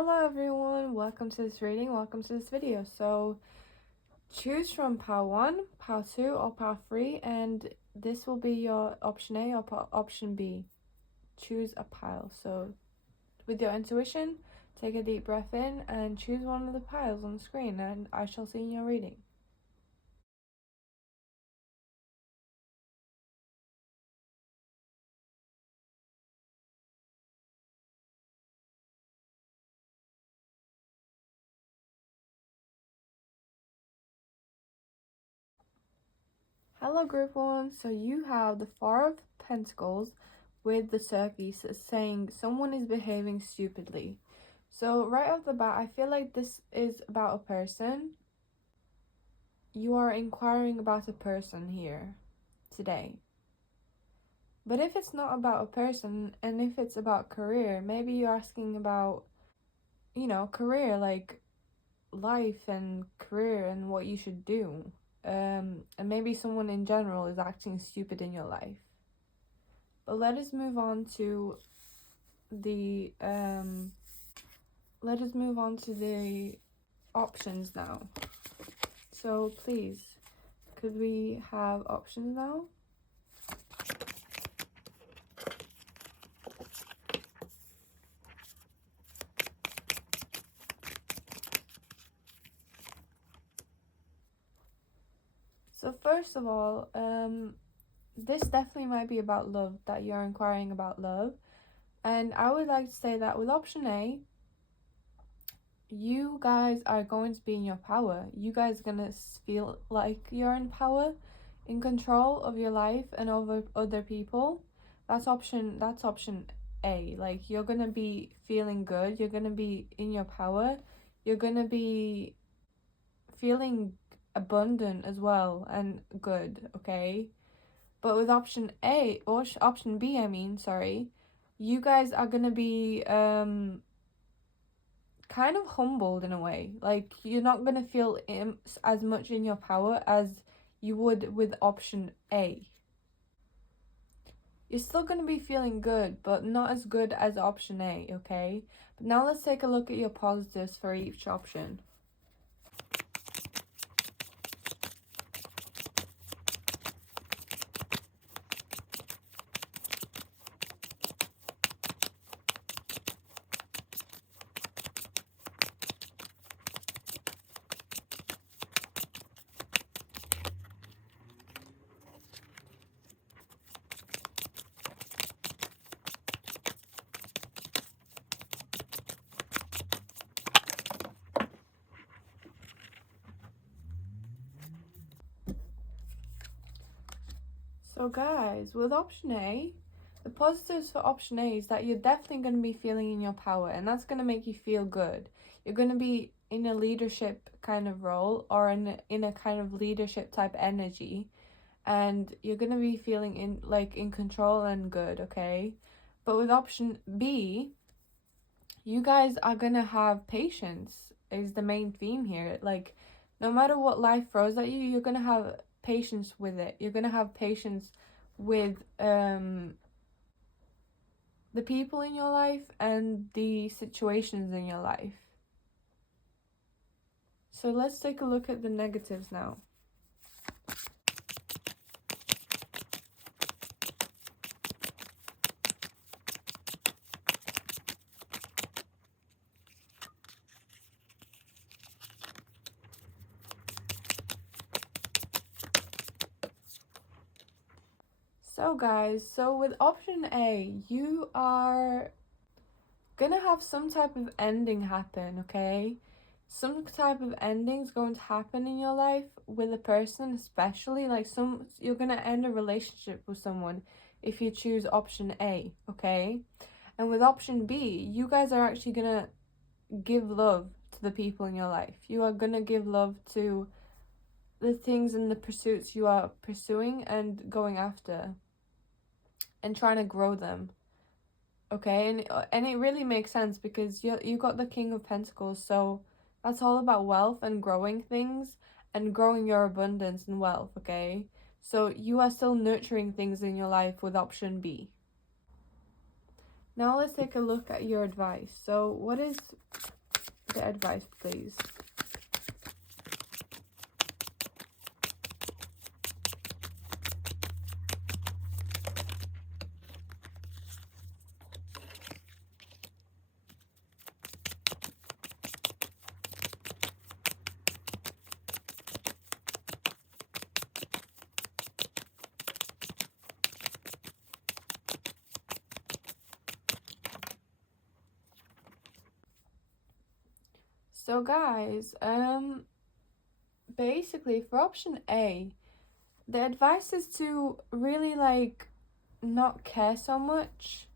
Hello everyone, welcome to this reading, welcome to this video. So choose from pile 1, pile 2 or pile 3 and this will be your option A or option B. Choose a pile. So with your intuition, take a deep breath in and choose one of the piles on the screen and I shall see you in your reading. Hello group 1, so you have the Four of Pentacles with the turkey saying someone is behaving stupidly. So right off the bat, I feel like this is about a person. You are inquiring about a person here today. But if it's not about a person and if it's about career, maybe you're asking about, career, like life and career and what you should do. And maybe someone in general is acting stupid in your life. But let us move on to the options now. So please, could we have options now? So first of all, this definitely might be about love, that you're inquiring about love. And I would like to say that with option A, you guys are going to be in your power. You guys are going to feel like you're in power, in control of your life and over other people. That's option A. Like, you're going to be feeling good. You're going to be in your power. You're going to be feeling abundant as well and good, okay? But with option A, or option B, you guys are gonna be kind of humbled in a way. Like, you're not gonna feel as much in your power as you would with option A. You're still gonna be feeling good, but not as good as option A, okay? But now let's take a look at your positives for each option. So guys, with option A, the positives for option A is that you're definitely going to be feeling in your power, and that's going to make you feel good. You're going to be in a leadership kind of role, or in a kind of leadership type energy, and you're going to be feeling in control and good, okay? But with option B, you guys are going to have patience is the main theme here. Like, no matter what life throws at you, you're going to have patience with it. You're going to have patience with the people in your life and the situations in your life. So let's take a look at the negatives now. So guys, with option A, you are gonna have some type of ending happen, okay? Some type of ending's going to happen in your life with a person, especially like you're gonna end a relationship with someone if you choose option A, okay? And with option B, you guys are actually gonna give love to the people in your life. You are gonna give love to the things and the pursuits you are pursuing and going after and trying to grow them, okay? And it really makes sense because you got the King of Pentacles, so that's all about wealth and growing things and growing your abundance and wealth, okay? So you are still nurturing things in your life with option B. Now let's take a look at your advice. So what is the advice, please? So guys, basically for option A, the advice is to really like not care so much,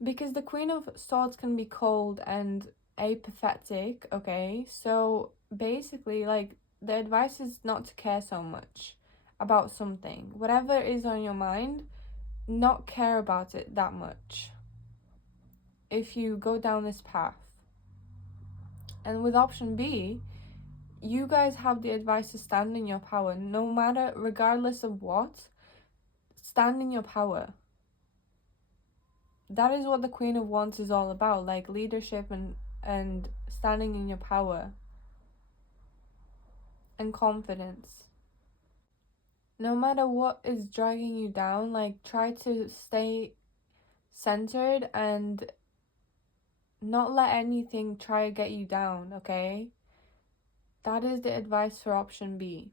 because the Queen of Swords can be cold and apathetic, okay? So basically, like, the advice is not to care so much about something. Whatever is on your mind, not care about it that much if you go down this path. And with option B, you guys have the advice to stand in your power, no matter, regardless of what, stand in your power. That is what the Queen of Wands is all about, like leadership and standing in your power and confidence. No matter what is dragging you down, like try to stay centered and not let anything try to get you down, okay? That is the advice for option B.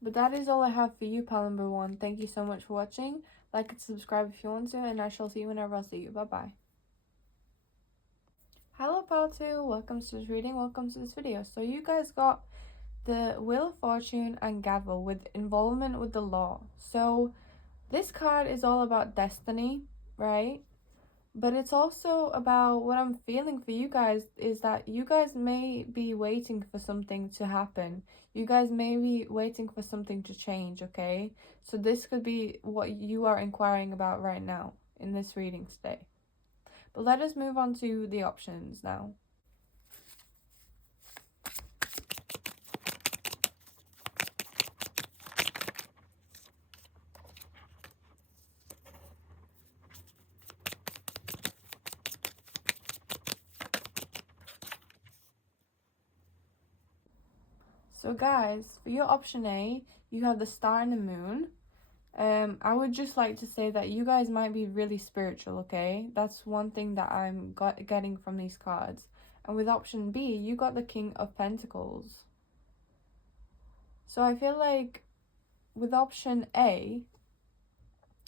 But that is all I have for you, pal number 1. Thank you so much for watching. Like and subscribe if you want to, and I shall see you whenever I see you. Bye-bye. Hello, pal 2. Welcome to this reading. Welcome to this video. So you guys got the Wheel of Fortune and Gavel with involvement with the law. So this card is all about destiny, right? But it's also about what I'm feeling for you guys is that you guys may be waiting for something to happen. You guys may be waiting for something to change, okay? So this could be what you are inquiring about right now in this reading today. But let us move on to the options now. So guys, for your option A, you have the Star and the Moon. I would just like to say that you guys might be really spiritual, okay? That's one thing that I'm getting from these cards. And with option B, you got the King of Pentacles. So I feel like with option A,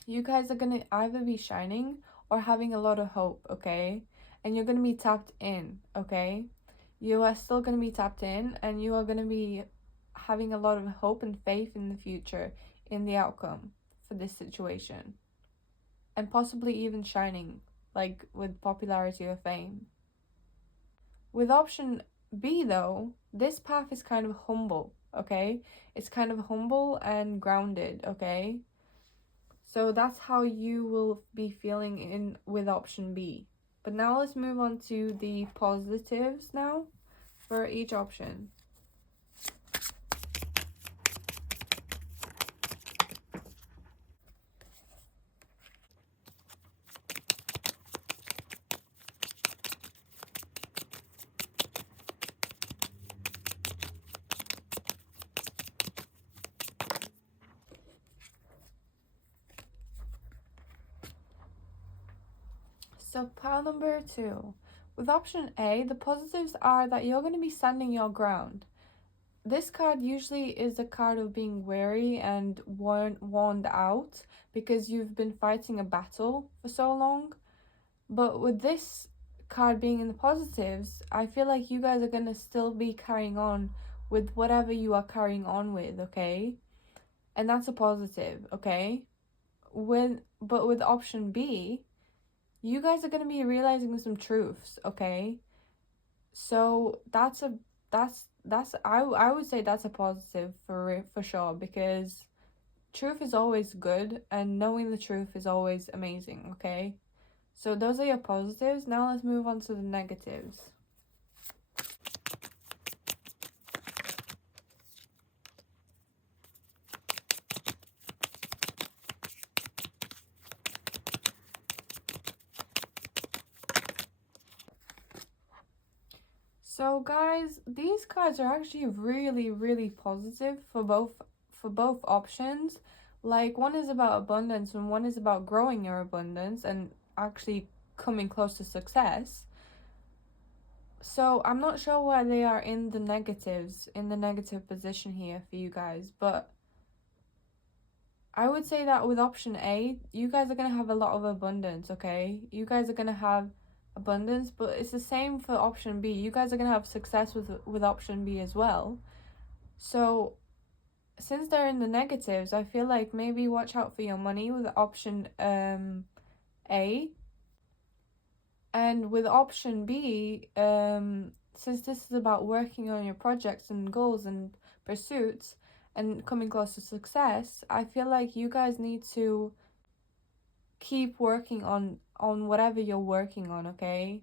you guys are going to either be shining or having a lot of hope, okay? And you're going to be tapped in, okay? You are still going to be tapped in, and you are going to be having a lot of hope and faith in the future, in the outcome for this situation. And possibly even shining, like with popularity or fame. With option B though, this path is kind of humble, okay? It's kind of humble and grounded, okay? So that's how you will be feeling in with option B. But now let's move on to the positives now for each option. So pile number 2. With option A, the positives are that you're going to be standing your ground. This card usually is a card of being weary and worn out because you've been fighting a battle for so long. But with this card being in the positives, I feel like you guys are going to still be carrying on with whatever you are carrying on with, okay? And that's a positive, okay? But with option B, you guys are going to be realizing some truths, okay? So I would say that's a positive for sure, because truth is always good and knowing the truth is always amazing, okay? So those are your positives. Now let's move on to the negatives. So guys, these cards are actually really, really positive for both options. Like one is about abundance and one is about growing your abundance and actually coming close to success. So I'm not sure why they are in the negatives, in the negative position here for you guys, but I would say that with option A, you guys are going to have a lot of abundance, okay? You guys are going to have abundance, but it's the same for option B. You guys are going to have success with option B as well. So since they're in the negatives, I feel like maybe watch out for your money with option A. And with option B, since this is about working on your projects and goals and pursuits and coming close to success, I feel like you guys need to keep working on whatever you're working on, okay?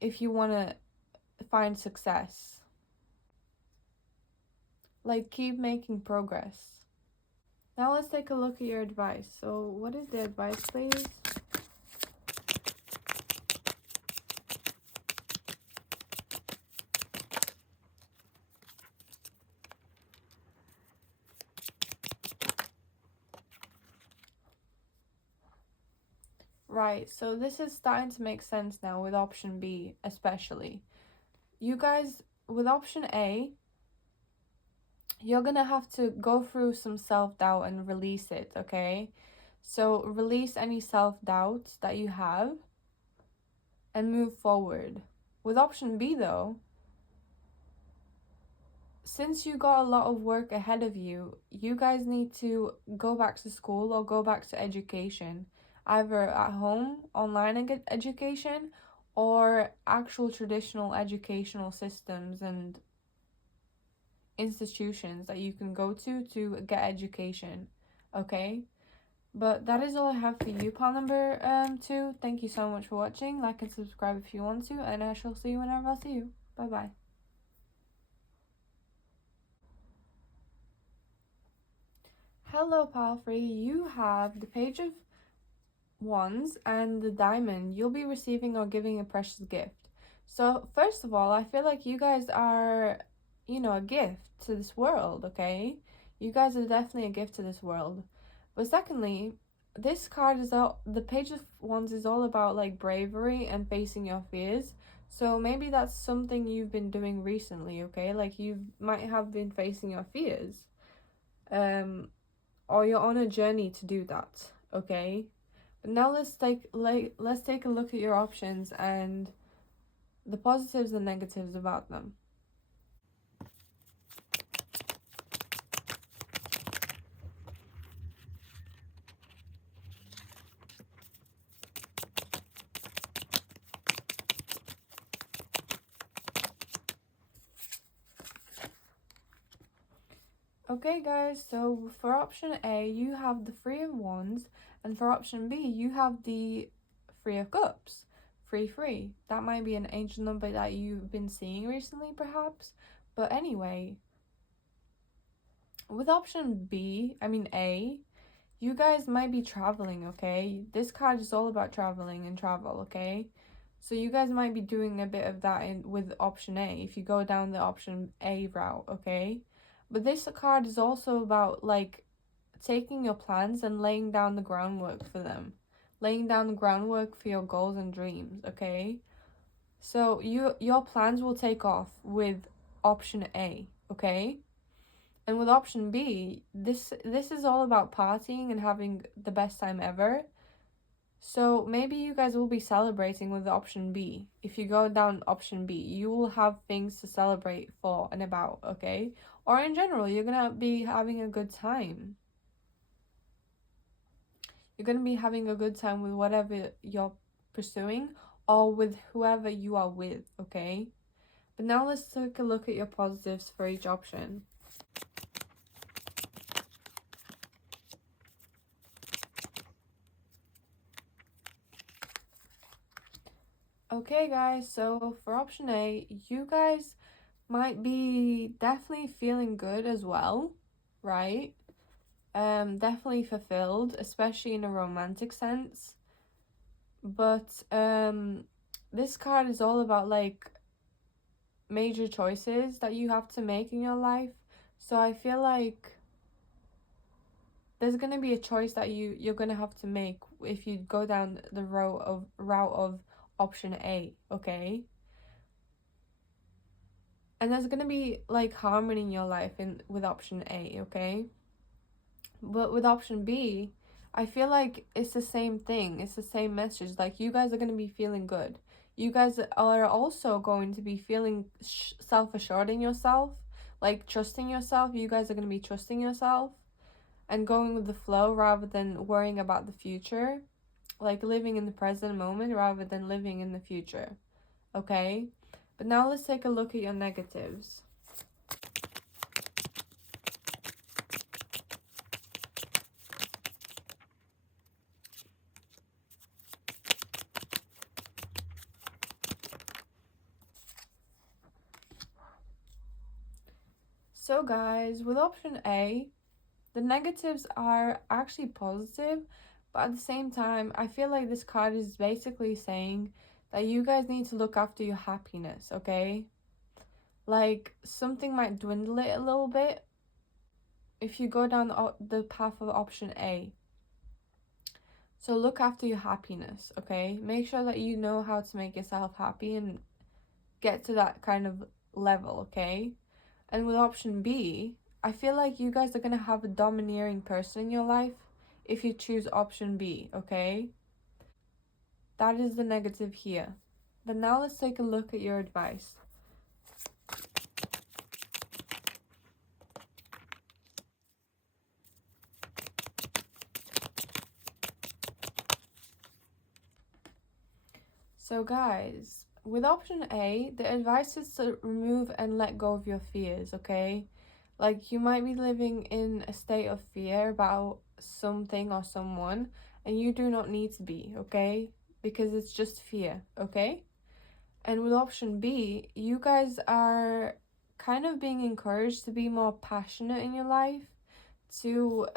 If you want to find success. Like, keep making progress. Now let's take a look at your advice. So what is the advice, please? Right, so this is starting to make sense now with option B, especially. You guys, with option A, you're gonna have to go through some self-doubt and release it, okay? So release any self-doubts that you have and move forward. With option B though, since you got a lot of work ahead of you, you guys need to go back to school or go back to education, either at home, online education, or actual traditional educational systems and institutions that you can go to get education, okay? But that is all I have for you, pal number 2. Thank you so much for watching. Like and subscribe if you want to, and I shall see you whenever I'll see you. Bye bye. Hello, pal 3. You have the Page of Wands and the Diamond. You'll be receiving or giving a precious gift. So first of all, I feel like you guys are, a gift to this world, okay? You guys are definitely a gift to this world. But secondly, this card is all, the Page of Wands is all about like bravery and facing your fears. So maybe that's something you've been doing recently, okay? Like you might have been facing your fears. Or you're on a journey to do that, okay? But now let's take a look at your options and the positives and negatives about them. Okay guys, so for option A, you have the Three of Wands, and for option B, you have the Three of Cups. 3. That might be an angel number that you've been seeing recently, perhaps. But anyway, with option A, you guys might be traveling, okay? This card is all about traveling and travel, okay? So you guys might be doing a bit of that with option A if you go down the option A route, okay? But this card is also about like taking your plans and laying down the groundwork for them. Laying down the groundwork for your goals and dreams, okay? So your plans will take off with option A, okay? And with option B, this is all about partying and having the best time ever. So maybe you guys will be celebrating with option B. If you go down option B, you will have things to celebrate for and about, okay? Or in general, you're gonna be having a good time. You're gonna be having a good time with whatever you're pursuing or with whoever you are with, okay? But now let's take a look at your positives for each option. Okay guys, so for option A, you guys might be definitely feeling good as well, right? Definitely fulfilled, especially in a romantic sense. But this card is all about like major choices that you have to make in your life. So I feel like there's going to be a choice that you're going to have to make if you go down the route of option A, okay? And there's going to be like harmony in your life with option A, okay? But with option B, I feel like it's the same thing. It's the same message. Like, you guys are going to be feeling good. You guys are also going to be feeling self-assured in yourself, like trusting yourself. You guys are going to be trusting yourself and going with the flow rather than worrying about the future, like living in the present moment rather than living in the future, okay? But now let's take a look at your negatives. So guys, with option A, the negatives are actually positive, but at the same time, I feel like this card is basically saying that you guys need to look after your happiness, okay? Like, something might dwindle it a little bit if you go down the path of option A. So look after your happiness, okay? Make sure that you know how to make yourself happy and get to that kind of level, okay? And with option B, I feel like you guys are going to have a domineering person in your life if you choose option B, okay? That is the negative here. But now let's take a look at your advice. So guys, with option A, the advice is to remove and let go of your fears, okay? Like, you might be living in a state of fear about something or someone, and you do not need to be, okay? Because it's just fear, okay? And with option B, you guys are kind of being encouraged to be more passionate in your life, to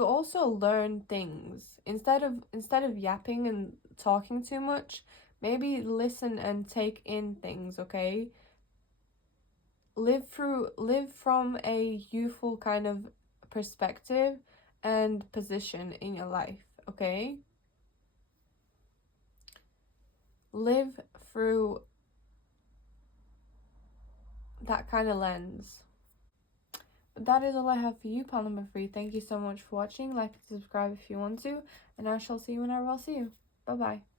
also learn things instead of yapping and talking too much. Maybe listen and take in things, okay? Live from a youthful kind of perspective and position in your life, okay? Live through that kind of lens. But that is all I have for you, pal number 3. Thank you so much for watching. Like and subscribe if you want to, and I shall see you whenever I'll see you. Bye bye.